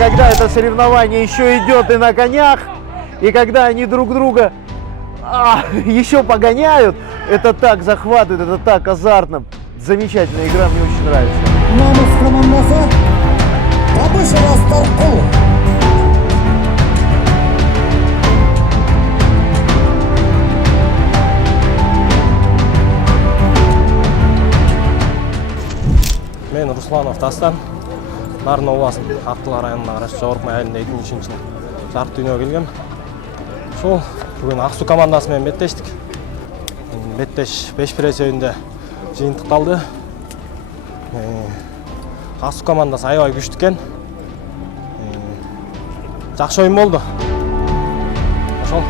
когда это соревнование еще идет и на конях, и когда они друг друга еще погоняют, это так захватывает, это так азартно. Замечательная игра, мне очень нравится. Намыс командасы Табышева Старқұл. Мен Русланов Дастан, Нарын обласының Аққұла районына қарасты Жорықмай айылында 2-ші жылы жарық дүниеге келгем. Сол бүгін Ақсу командасымен беттештік. Беттеш 5-1 есебінде жиынтықталды. Ақсу командасы аябай күшті екен. Жақсы ойын болды. Ошол.